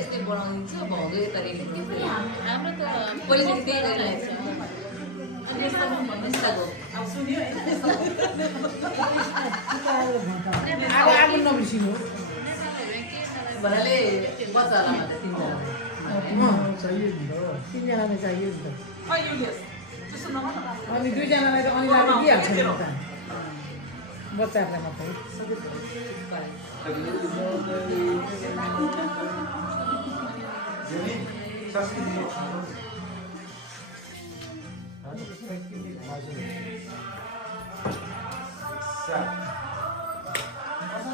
यस्तै बनाउँछु भाउजू यता रेडी हाम्रो त पहिलेदेखि त्यही गरिरहेको छ अनि यस्तो भन्नुहोस् त अब सुन्यो आगो आगो नबिर्सिनु भन्नाले बच्चा होला म त तिनजनालाई चाहियो नि त तिनीहरूलाई अनि दुईजनालाई त अनिलाले दिइहाल्छ नि त बच्चाहरूलाई मात्रै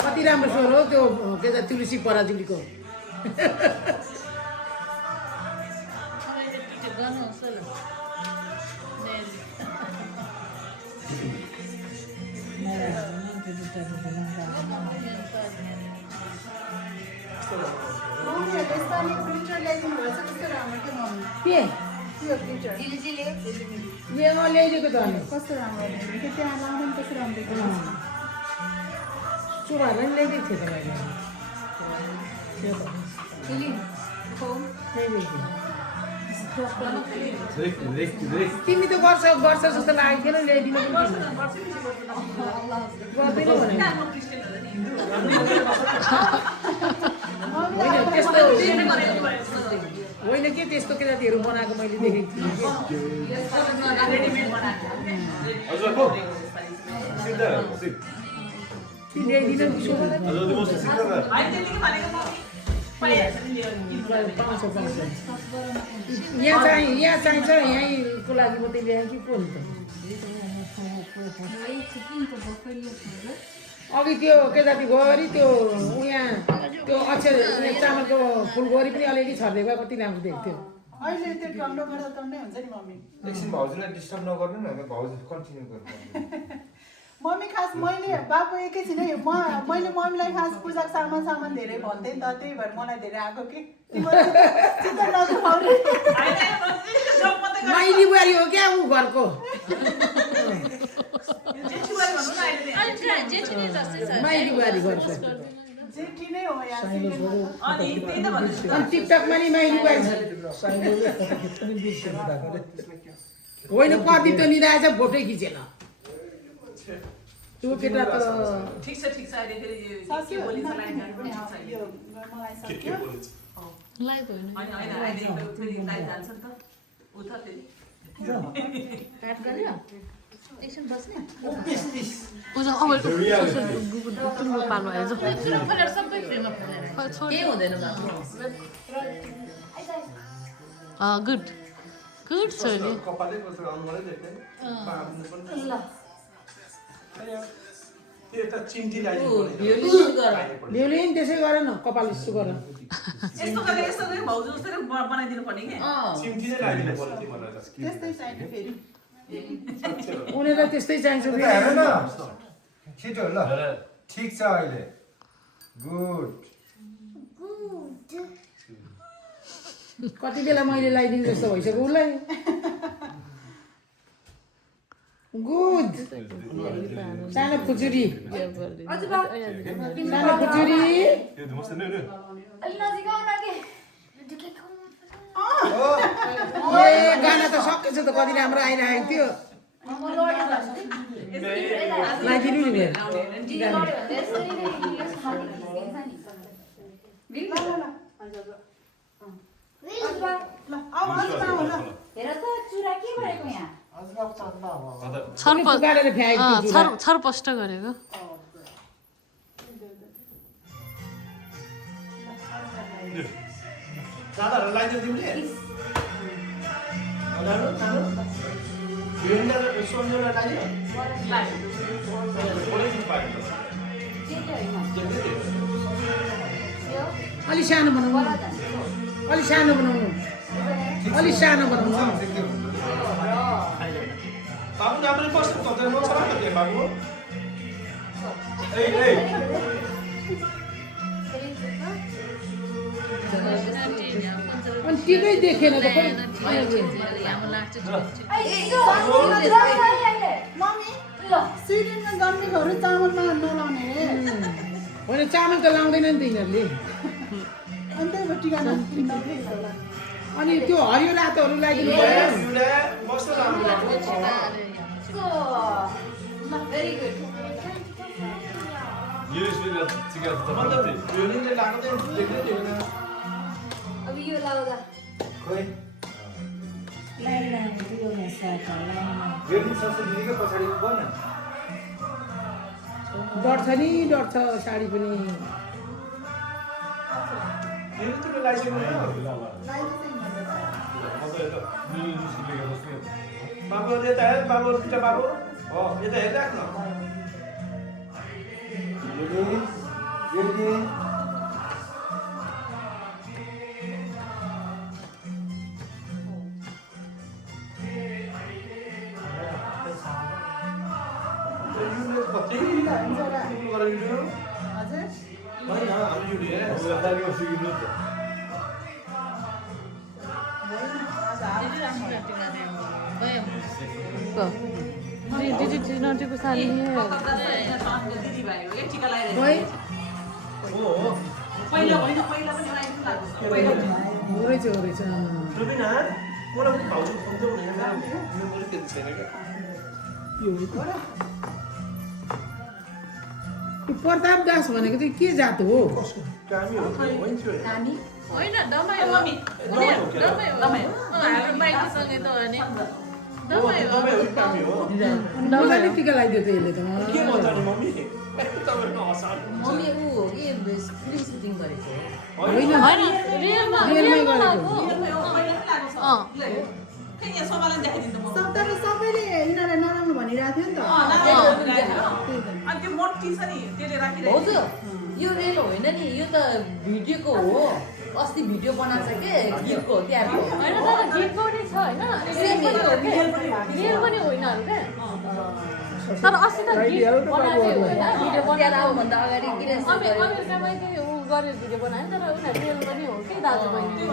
कति राम्रो स्वर हो त्यो के त तुलसी पराजुलीको के ल्याइदिएको त अनि कस्तो राम्रो त्यहाँ लाउनु पनि कस्तो राम्रो चुबाहरूलाई पनि ल्याइदिएको थियो त मैले तिमी त गर्छ जस्तो लागेको थिएन ल्याइदिनु गर्दैन भने त्यस्तो होइन के त्यस्तो केटातीहरू बनाएको मैले देखेको थिएँ ल्याइदिनु यहाँ चाहिन्छ यहीँको लागि मात्रै ल्याएँ कि को नि त अघि त्यो के जाति गरी त्यो उहाँ त्यो अक्षर चामलको फुलगोरी पनि अलिअलि छर्दै गयो कति राम्रो देख्थ्यो थियो अहिले त्यो टन्डो गर्दा टन्डै हुन्छ नि मम्मी एकछिन भाउजूलाई डिस्टर्ब नगर्नु न भाउजू कन्टिन्यू गर्नु मम्मी खास मैले बाबु एकैछिन है मैले मम्मीलाई खास पूजाको सामान धेरै भन्थेँ नि त त्यही भएर मलाई धेरै आएको कि माइली बुहारी हो क्या ऊ घरको माइली बुहारी घरको जेठी नै हो अनि टिकटकमा नि माइली बुहारी होइन कति त निधाएछ फोटै खिचेन त्यो केटा त ठिक छ अहिले फेरि के बोली चलाइ पनि लाइभ होइन अनि अहिले फेरि लाइभ जान्छ नि त उता फेरि काट गर्यो एकछिन बस्ने पाल्नु आएछ सबै फ्रीमा के हुँदैन गुड गुड छ नि कपालै कस्तो अनुहारै देख्ने बाँध्नु पनि त्यो त चिम्टी ल्याउले नि त्यसै गर न कपाल यस्तो गर यस्तो गरे भाउजू जस्तै बनाइदिनु पर्ने के चिम्टी नै लगाइदिनु पर्छ तिमीलाई त त्यस्तै चाहिन्छ फेरि उनीहरूलाई त्यस्तै चाहिन्छ हेर न छिटो ल ठिक छ अहिले गुड कति बेला मैले लगाइदिनु जस्तो भइसक्यो उसलाई गुड सानो खुचुरी सानो खुचुरी ए गाना त सकेछ त कति राम्रो आइरहेको थियो लगाइदिनु नि मेरो छरपष्ट गरेको दादाहरु लाइदियो तिमीले भिन्डर सोन्जोला लाइदियो अलि सानो बनाउनु अलि सानो बनाउनु अलि सानो बनाउनु बाबु राम्रो कस्तो तँलाई म छरा के बाबु ए अनि टिकै देखेन त खोइ मम्मी ल सिरिनमा गर्नेहरू चामलमा नलाउने रे होइन चामल त लाउँदैन नि त यिनीहरूले अनि त्यही टिका नखेल्नु होला अनि त्यो हरियो रातोहरू लगाइदिनु कस्तो राम्रो भेरी गुड भियोलिनले लगाएको चाहिँ देख्दै थिएन अब यो लाउँदा खोइ लाइन दियो भियोलिन संस्कृतिकै पछाडि गएन डढ्छ नि डढ्छ साडी पनि भियोलिन लाइसेन्स बाबु यता हेर बाबु पिता बाबु हो यता हेरिराख्नु भियोलिन दीदी नटीको साडी है दिदी भाइ हो क्या टिका लगाइरहेको खोइ पहिला होइन पहिला पनि लगाइदिनु भएको हो रहेछ हो रहेछ यो प्रताप दास भनेको चाहिँ के जात हो होइन दमाई हो दमाई हो हाम्रो माइतीसँगै त हो नि दमाई हो मजाले टिका लगाइदियो त यसले त मम्मी ऊ हो कि फिल्म सुटिङ गरेको होइन होइन रियलमा रियलमै लगाएको सप्ताहमा सबैले यिनीहरूलाई नराम्रो भनिरहेको थियो नि त अनि त्यो मोटी छ नि त्यसले राखिरहेको यो रेल होइन नि यो त भिडियोको हो अस्ति भिडियो बनाएको छ के गीतको त्यहाँको होइन तर गीत पनि छ होइन रियल पनि होइन अरे क्या तर अस्ति त गीत बनाएको होइन भिडियो बनाएर आउनुभन्दा अगाडि किन अमेरिकामै चाहिँ ऊ गरेर भिडियो बनायो नि तर उनीहरू रियल पनि हो कि दाजुबहिनी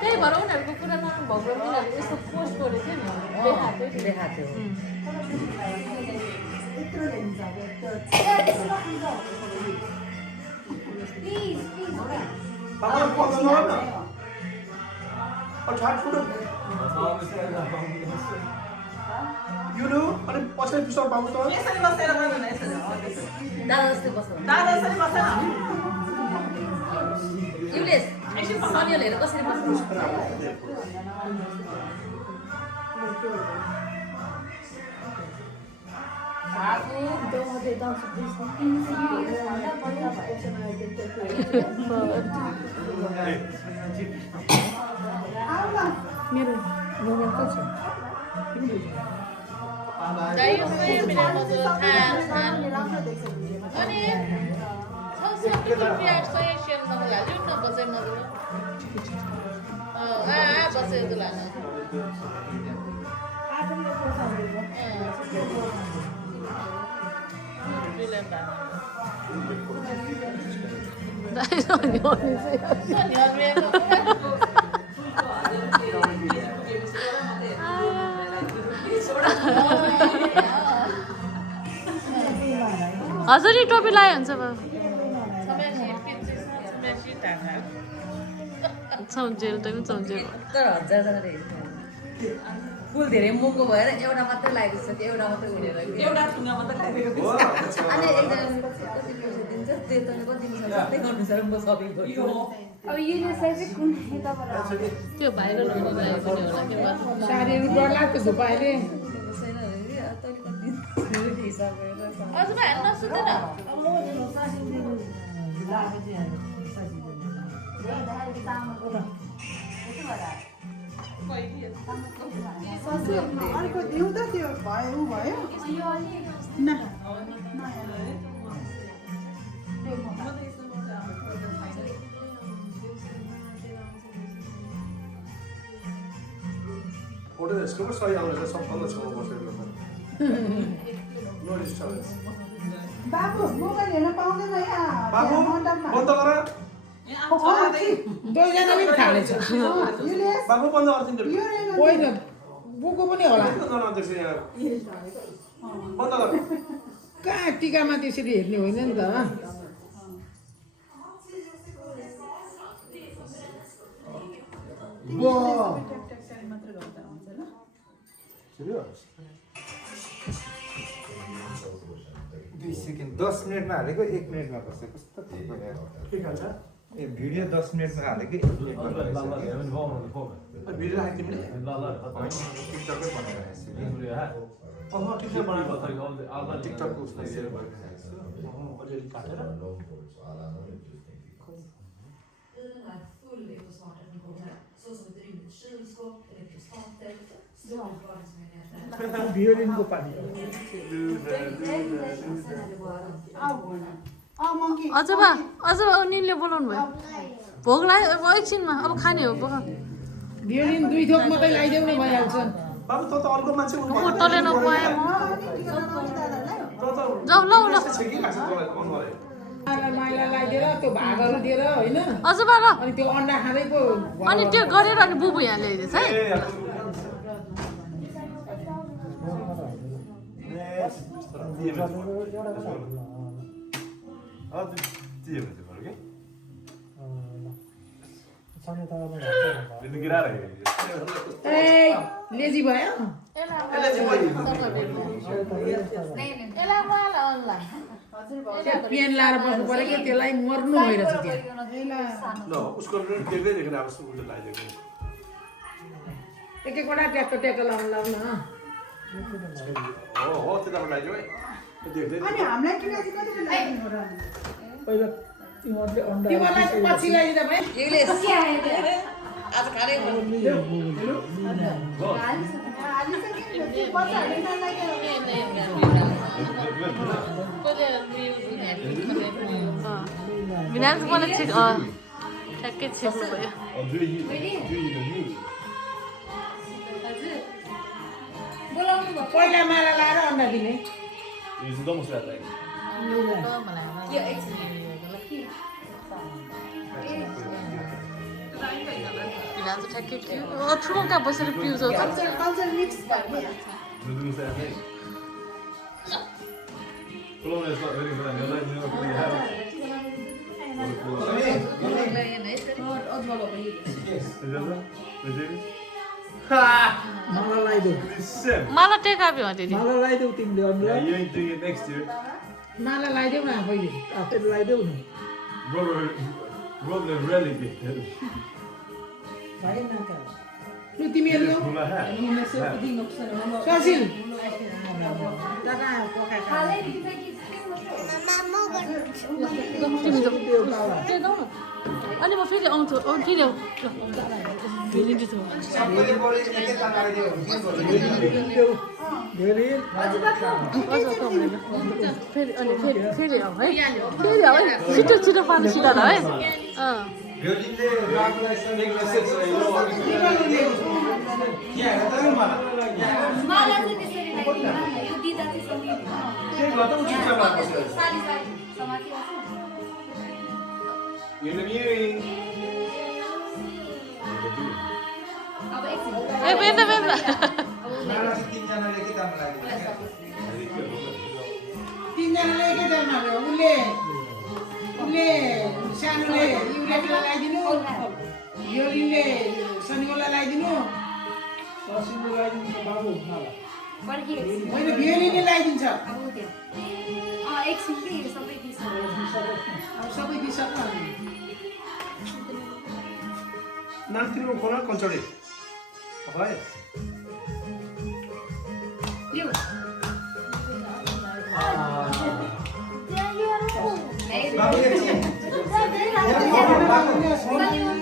त्यही भएर उनीहरूको कुरा नराम्रो भएको उनीहरूले यस्तो पोस्ट गरेको थियो नि देखाएको थियो यसरी बसेर गर्नु न यसरी दादा जस्तै बस्नु दादा जस्तै बस्छ युलेस एकछिन सनियल हेर कसरी बस्नु मेरो मोबाइल कहाँ छ अनि 600 रुपियाँ 100 सेल नगला जुन न बसे मजलो बसे दुलाना हजुर टोपी लाए हुन्छ सम्झेल त सम्झेल तर हजार फुल धेरै महँगो भएर एउटा मात्रै लागेको छ त्यो एउटा मात्रै उडेर एउटा ठुङ्गा मात्रै लागेको अनि एकजना कति पैसा दिन्छ त्यो त कति दिन्छ त्यही अनुसार म सपिङ गर्छु अब यो साइज चाहिँ कुन तपाईँलाई त्यो भाइरल हुनु लागेको पनि होला के भन्छ साडीहरू डरला त्यो धुपाइले छैन तैँले कति हिसाब गरेर अझ भाइ नसुतेन अर्को दिउँ त त्यो भयो भयो न फोटो यस्तो पो सही आउँछ सबभन्दा छेउमा बसेको बाबु मोबाइल हेर्न पाउँदैन यहाँ बाबु मण्डपमा बन्द गर दुईजनाले पनि थालेछ बाबु बन्द गरिदिनु होइन बुको पनि होला बन्द गर कहाँ टिकामा त्यसरी हेर्ने होइन नि त मात्र गर्दा हुन्छ ल दुई सेकेन्ड 10 मिनेटमा हालेको 1 मिनेटमा बस्छ कस्तो ए भिडियो 10 मिनेटमा हालेको 1 मिनेटमा भिडियो राख्ने तिमीले टिकटकै बनाइरहेको छु टिकटकको उसमा सेयर गरिरहेको छु अलिअलि काटेर भियोलिनको पानी अझबा अनिलले बोलाउनु भयो भोक लाग्यो अब एकछिनमा अब खाने हो भियोलिन 2 थोक मात्रै लगाइदेऊ न भइहाल्छ बाबु त अर्को मान्छे हुनु तले नपाए म जाऊ ल ल माइला लगाइदिएर त्यो भागहरू दिएर होइन अझबा ल अनि त्यो अन्डा खाँदै पो अनि त्यो गरेर अनि बुबु यहाँ ल्याइदिएछ है ए लेजी भयो पेन लाएर बस्नु पर्यो कि त्यसलाई मर्नु भइरहेछ त्यहाँ ल उसको देख्दै देखेर अब उसले लगाइदिएको एक एकवटा ट्याक्क लाउनु लाउन हो त्यताबाट लगाइदियो है देख्दै अनि हामीलाई किन चाहिँ कति बेला लाग्नु र पहिला तिमीहरूलाई पछि लगाइदिँदा भयो आज खाने विनाश मलाई ठ्याक्कै छिप्नु भयो पहिला माला लाएर अन्डा दिने विनाश ठ्याक्कै ठुलो कहाँ बसेर पिउँछ कल्चर मिक्स भयो माला लगाइदेऊ मलाई टेकाबी हो दिदी माला लगाइदेऊ तिमीले अन्डा माला लगाइदेऊ न आफैले आफैले लगाइदेऊ न लु तिमीहरू ससिल अनि म फेरि आउँछु फेरि आऊ फेरि फेरि अनि फेरि आऊ है फेरि आऊ है छिटो छिटो पार्नु सिधा ल है भियोलिनले रातलाई ए बेन्दा तिनजनाले के जान्न उसले सानोले युरियालाई लगाइदिनु भियोलिनले शनिवारलाई लगाइदिनु ससिलले लगाइदिनु बाबु होइन भियोलिनले लगाइदिन्छ अब सबै दिइसक्नु नातिनो खोला कल्चरै है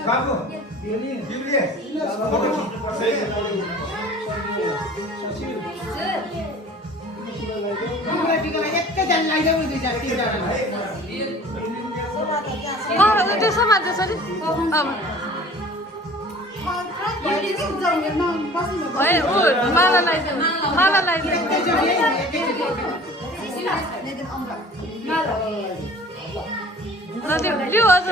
बाबु भियोलिन फोटो एकैजना लगाइदेऊ न 2-4 3जना त्यो समाज सरी अब है ऊ माला लगाइदिनु लिऊ अझ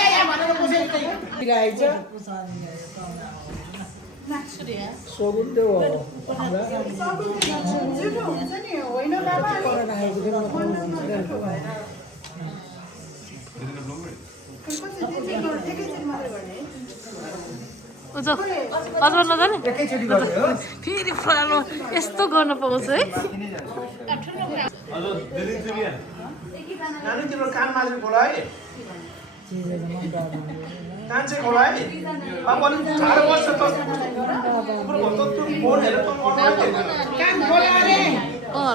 यहाँ भनेर कसैले आइछ सगुन त्यो जुठो हुन्छ नि होइन बाबा राखेको थियो एकैचोटि मात्रै गर्ने अझ नजाने एकैचोटि गर्ने हो फेरि पुरानो यस्तो गर्न पाउँछ है नानी तिम्रो कान माझ्नु खोला है कान चाहिँ खोला है अब अलिक साह्रो पर्छ त फोन हेरेर त काम खोला रे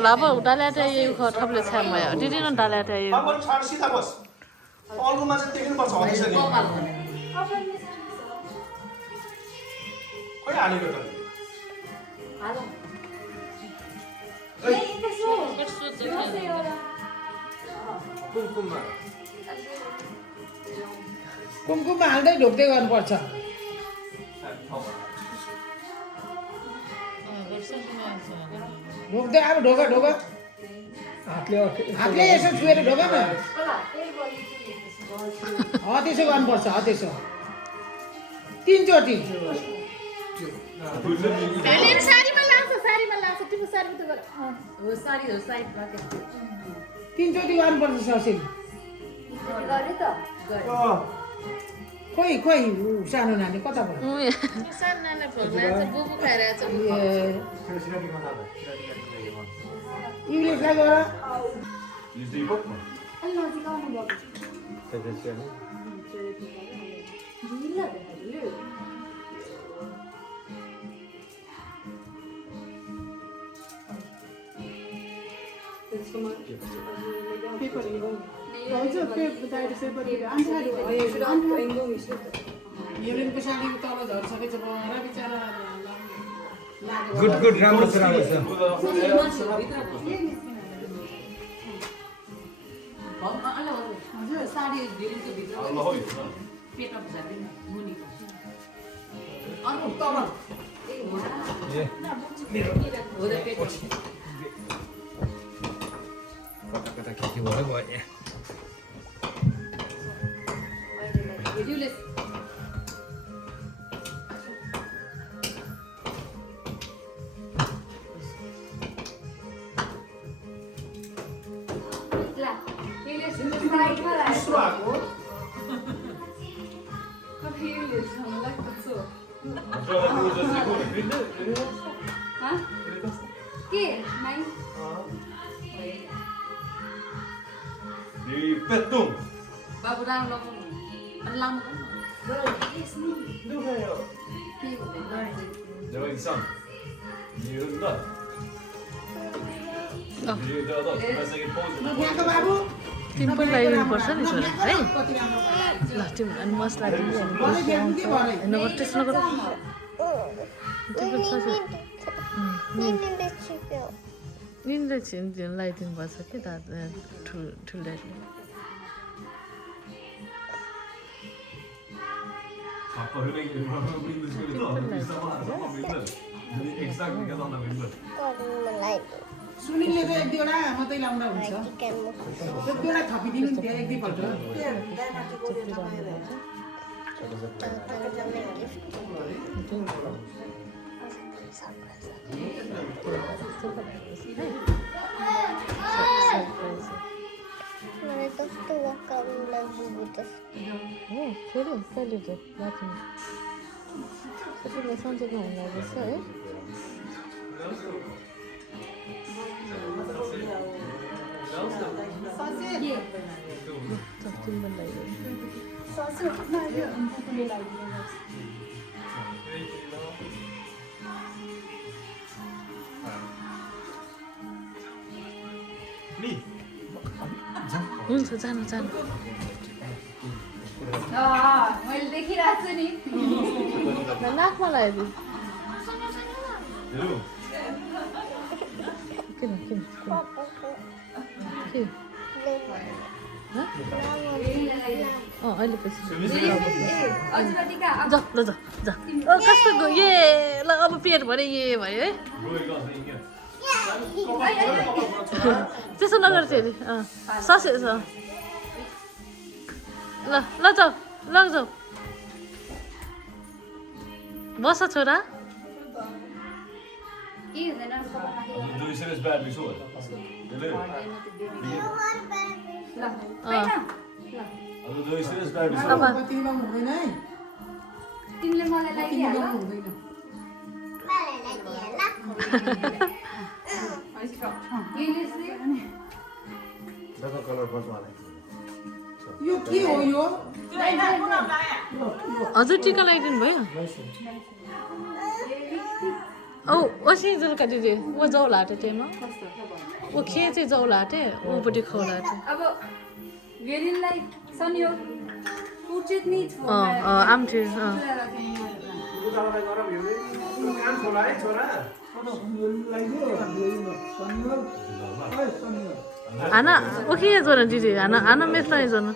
लाभो डाल्याटे यो ठप्ले छ्याम भयो दिदी न डाल्याटे यो अब छाड सिधा बस अल्गोमा चाहिँ देख्नुपर्छ हतिसक्यो खोइ हालेको त कुमकुममा हाल्दै ढोक्दै गर्नुपर्छ ढोक्दै अब ढोका ढोका हातले यसो छुएर ढोका न त्यसो गर्नुपर्छ त्यसो 3 चोटि सारीमा लाग्छ तिम्रो सारीमा त गर हो साडी हो साइड राखे 3 चोटि गर्नुपर्छ ससिल गरे त गरे खोइ सानो नानी कता भयो सानो नाना भोग्ला बुबु खाएर आछ इङ्ग्लिसलाई गर युरिन पछाडि तल झरिसकेछ बरा बिचारा गुड राम्रो छ हजुर साडी भिडियोको भित्र पेटमा झार्दैन मुनिको अनु तल हो रे पेट कता के भयो भिडियोले बाबु राम्रो लामो यहाँको बाबु तिमी पनि लगाइदिनुपर्छ नि छोरा है ल तिमी अनि मसला नगर त्यसो नगर निन्द्रा छिन् लगाइदिनु पर्छ कि दादा ठुल्दाले सुनिलले त 1-2वटा मात्रै लाउँदा हुन्छ 1-2वटा थपिदिनु नि त्यहाँ 1-2 पल्ट मलाई कस्तो वाकाउनुलाई बुझ्दैछ हो फेरि कहिले चाहिँ राख्नु सबैलाई सन्चोको हुन लाग्दैछ है हुन्छ जानु मैले देखिरहेको छु नि नाकमा लगाइदिनु किन अहिले पछि कस्तो ल अब पेट भरे भयो है त्यसो नगर फेरि ससे ल जाऊ लजाऊ बस छोरा Doe je eens bij me zo. Doe je eens bij me zo. तिमीलाई हुँदैन है तिमीले मलाई लगाइदिहाल हुँदैन यो के हो यो हजुर टिका लगाइदिनु भयो औ वसी जुलका दिदी वो जाऊ लाटे टेमा वो खेचे जाऊ लाटे ऊपट्टि खौ लाटे अब भेरिनलाई संयोग उचित नि छ आमठी Ana, oke ya zona didi. Ana mesra ya zona.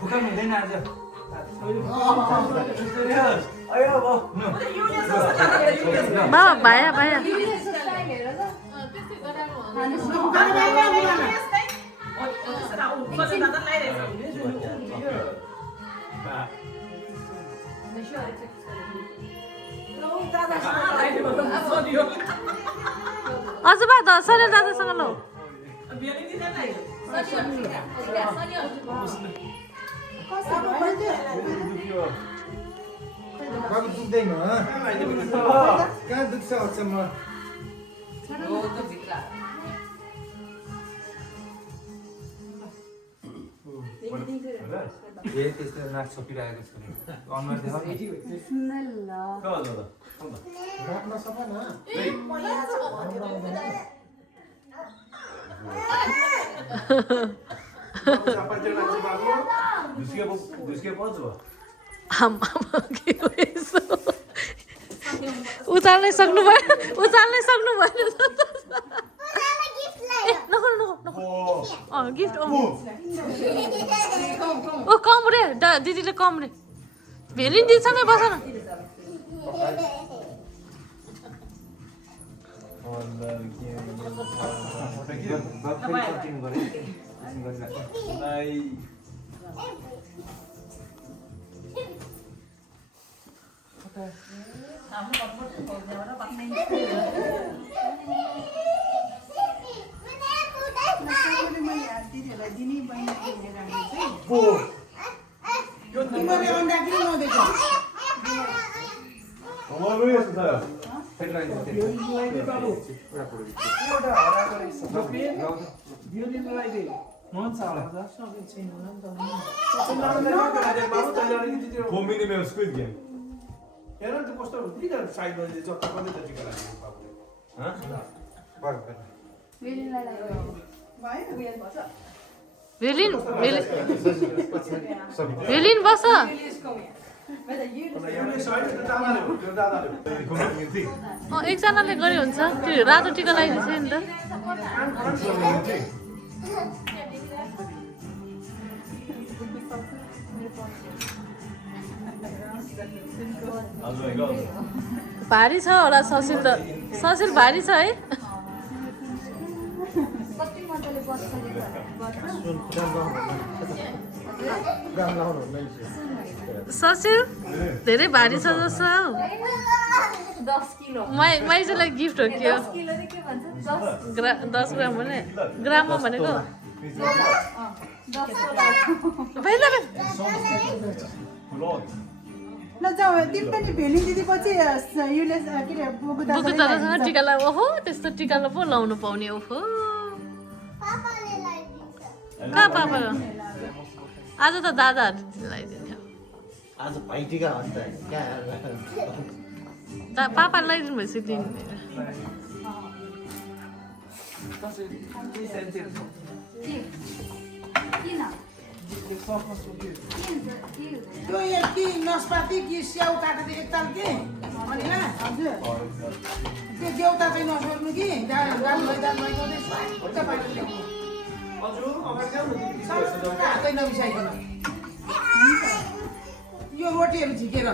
भुकान हुँदैन आज Bawa baya baya. आजोबा त सर दादासँग लौ बाबु दुख्दैन कहाँ दुख्छ अचम्म ए त्यस्तो नाक छोपिरहेको छ अनुहार देखाउ राख्न सफा न के हो यसो उचाल्नै सक्नु भयो ए नखोल गिफ्ट ओ कम रे दिदीले कम रे भेलिन दिदीसँगै बस न तिमीले अन्डा किन नदिएको भेलिन बस एकजनाले गरे हुन्छ त्यो रातो टिका लगाइदिन्छ नि त भारी छ होला ससिल भारी छ है ससिल धेरै भारी छ जस्तो हौ 10 किलो माइजूलाई गिफ्ट हो कि 10 किलो नि के भन्छ 10 ग्राम भने ग्राममा भनेको 10 ल जाऊ तिमी पनि भेलिन दिदी पछि युले के अरे बुबु बुकु दादासँग टिका लाउ ओहो त्यस्तो टिका पो लाउनु पाउने ओहो कहाँ पापा आज त दादाहरू लगाइदिन्थ्यो आज भाइटिका हो नि त पापाले लगाइदिनु भएपछि दिनु त्यो यति नस्पाती कि स्याउ काटेर एकताल के अनि ल हजुर त्यो देउता चाहिँ नसोध्नु कि गाडी लैजाउँदैछ हातै नबिसाइकन यो रोटीहरू झिकेर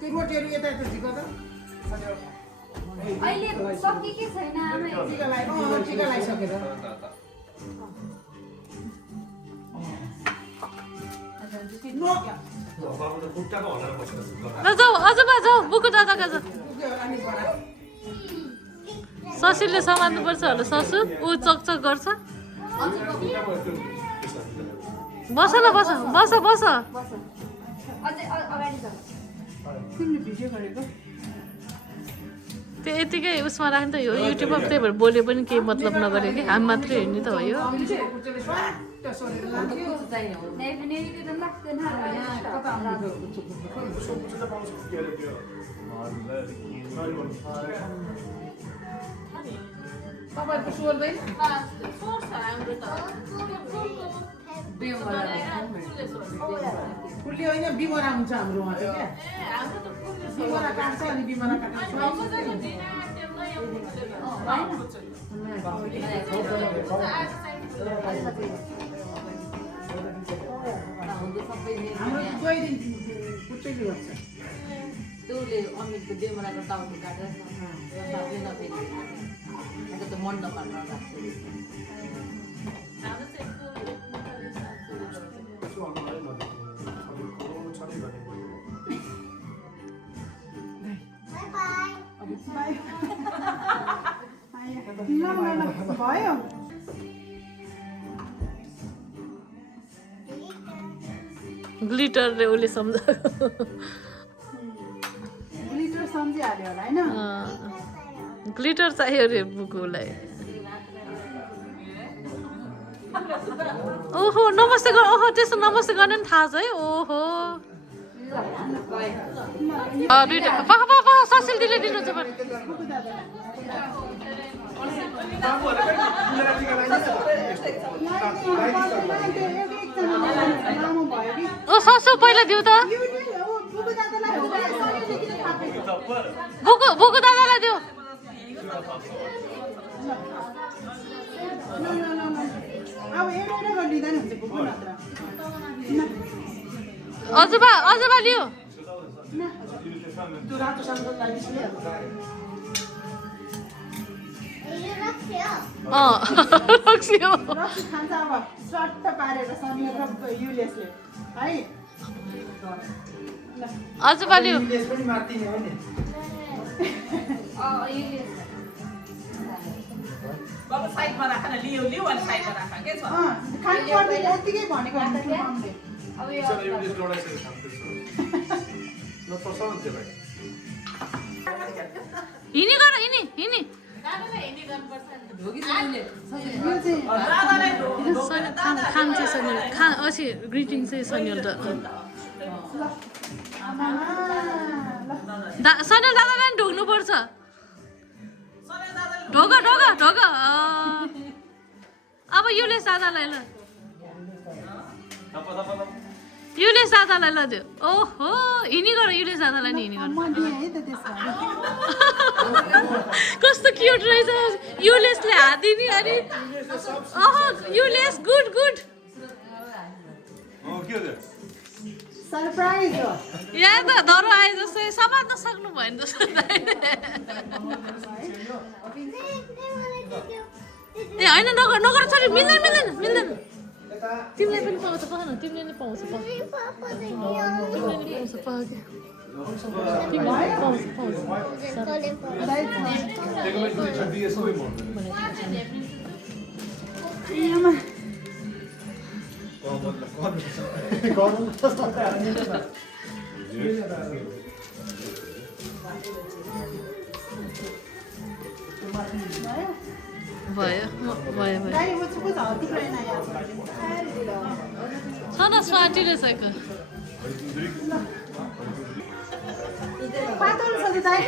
त्यो रोटीहरू यता यता झिक त अहिले सकेकै छैन आमा टिका लगाइसकेर बाबु त खुट्टाको हल्लाएर बसेको छ। ल जाऊ अझबा जाऊ बुकु दादा कहाँ छ ससुरले समात्नुपर्छ होला ससुर ऊ चकचक गर्छ बस ल बस बस बस अझै अगाडि जाऊ तिमीले भिडियो गरेको त्यो यतिकै उसमा राख्नु त यो युट्युबमा त्यही भएर बोल्यो पनि केही मतलब नगरे कि हामी मात्रै हेर्ने त हो यो तपाईँको सोर्दैन फुल्ली होइन बिमरा हुन्छ हाम्रो उहाँ चाहिँ क्या बिमरा काट्छ अनि बिमरा हाम्रो दुई दिन कुचैली गर्छ त्योले अमितको बेमराको टाउको काटेर नफेरि त मन नपार्न लाग्छ भयो ग्लिटरले उसले सम्झाएको ग्लिटर सम्झिहाल्यो होला होइन ग्लिटर चाहियो अरे बुकुलाई ओहो नमस्ते गर ओहो त्यस्तो नमस्ते गर्ने पनि थाहा छ है ओहो दुइटा पख पख पख ससिल दिले दिनु छ ओ ससु पहिला दिउ त बुकु दादालाई दिउ अब एउटा गरिदिँदा नि हुन्छ बुकु नत्र अजुबा लियो त्यो रातो सानो लागिसक्यो रक्सियो रक्सी खान्छ अब स्वाट्ट पारेर सनियर र युलियसले है अजुबा लियो पनि मार्दिने हो नि बाबु साइडमा राख न लियो लियो अनि साइडमा राख के छ खानु पर्दैन यत्तिकै भनेको हुन्छ कि मम्मीले अब यो बिचरा एउटै लडाइसकेको छ नपर्छ नि त्यसलाई हिँडी गर हिँडी खान चाहिँ सनियल खान असी ग्रिटिङ चाहिँ सनियल त सनियल दादालाई पनि ढोग्नुपर्छ ढोग अब युलेस दादालाई ल युलेस दादालाई ल त्यो ओहो हिँडी गर युलेस दादालाई नि हिँडी गर म दिएँ है त त्यसमा कस्तो क्युट रहेछ युलेसले हात दिने अनि युलेस गुड के हो सरप्राइज हो यहाँ त धरो आए जस्तै समात्न सक्नु भएन जस्तो ए होइन नगर छोरी मिल्दैन तिमीलाई पनि पाउँछ पख न तिमीले नि पाउँछ तिमीले नि पाउँछ भयो गाई बच्चोको झर्ती पुऱ्याएन यहाँ छ न स्वाटी रहेछ पातल छ त दाइ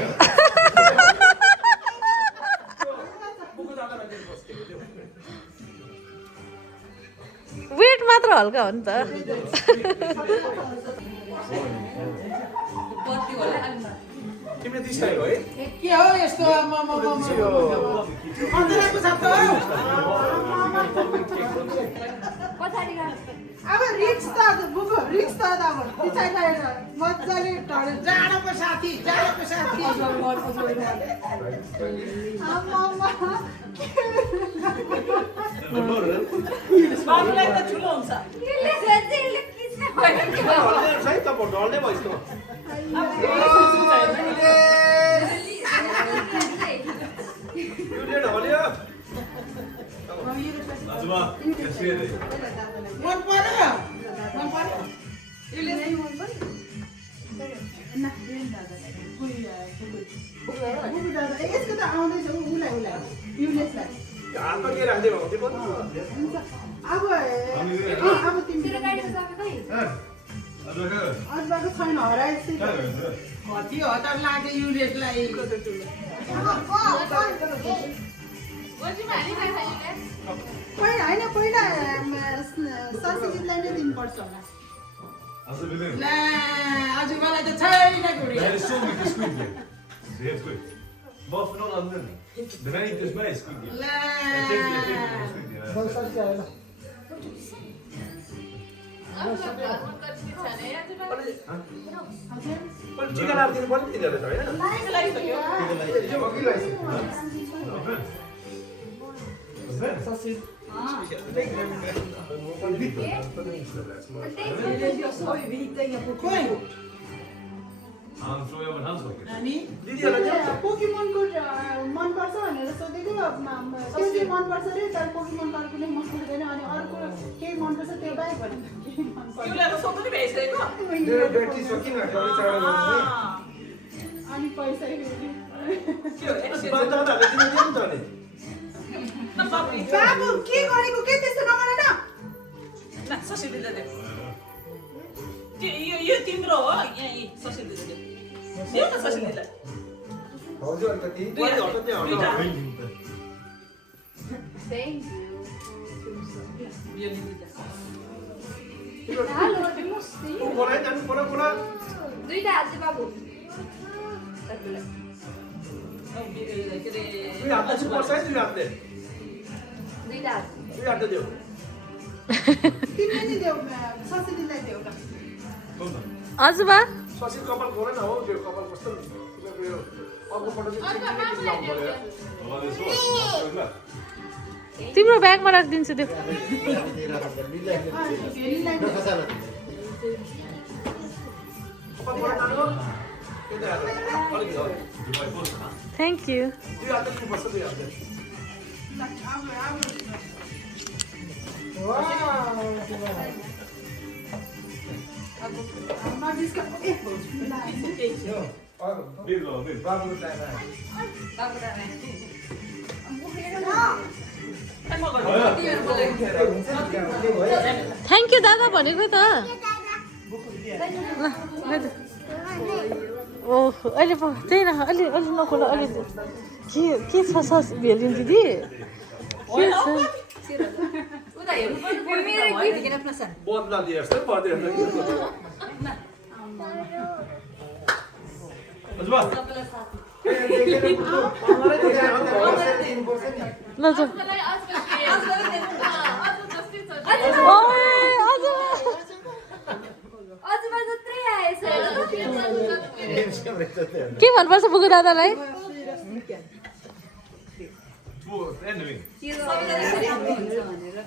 वेट मात्र हल्का हो नि त तिमीले दिइसकेको है के हो यस्तो अन्तराको छ त पछाडि गर्नु अब रिक्स त बुबु रिक्स त अब पछाडि मजाले ढडेर जाडोको साथी जाडोको साथी बाबुलाई त ठुलो हुन्छ यसले सजिलै किच्ने भयो नि सही त ढल्ने भयो यस्तो यो ढल्यो Azuma, kasih मन पर्यो मन पर्यो बुबु दादा यसको त आउँदैछ उसलाई युलेसलाई हातमा के राख्दै भएको त्यो पनि अब तिमी तेरो गाडीको चाबी खै अझबाको छैन हराएछ कति हजार लाग्यो युरेसलाई पहिला होइन पहिला ससिजीलाई नै दिनुपर्छ होला ला आज मलाई त छैन गुडी Er is zo met de squid game. Heel goed. Wat voor een ander? De mij niet dus mij is squid game. ला पनि चिकन हालिदिनु पर्ने तिनीहरूले त होइन यो अघि खोइ Aan zo jouw handzakken. अनि दिदीहरूलाई दिन्छ पोकेमोनको मनपर्छ भनेर सोधेको त्यो चाहिँ मनपर्छ रे तर पोकेमोन कार्डको नै मन पर्दैन अनि अर्को केही मनपर्छ त्यो बाहेक भने केही मनपर्छ मेरो ब्याट्री सकिनँ अलिक चाँडो गर्नु अनि पैसा बान्दाहरूले दिनु दिनु त अनि बाबु के गरेको के त्यस्तो नगर न यो तिम्रो हो यहाँ ससिल दिदी दियो न ससिल दिदीलाई हजुर अलिकति दुईटा हट्छ त्यहाँ हट्छ थ्याङ्क यो दिदीलाई यू हेलो नमस्ते बोलाइ जानु बोला बोला दुईटा हात चाहिँ बाबु दुई हातले चाहिँ पर्छ है दुई हातले दुईटा हात दुई हातले दियो तिमीले नि देऊ ससिलीलाई देऊ न आजबा ससिल कपाल खोले न हो त्यो कपाल कस्तो तिमीहरूको यो अर्कोपल्ट चाहिँ चिकन लाउनु पर्यो Wat is zo? तिम्रो ब्यागमा राखिदिन्छु त्यो कपाल खोले नानु त्यही अलिकति हो Doe mij post gaan. Thank you दुई हातले दिनुपर्छ दुई हातले Weer wel, weer. बाबुको टाइममा थ्याङ्क यू दादा भनेको त ओहो अहिले पो त्यही न अलि अलि नखोला अलि के छ सस भेलिन् दिदी के छ उता हेर्नु पर्ने मेरो गिफ्ट किन प्लसन बदला दिए जस्तै पर्दैन Azuma. ल जाऊ ओए आजबा अझमा जत्रै आएछ के भन्नुपर्छ बुगु दादालाई Voor het einde weer. सबैजना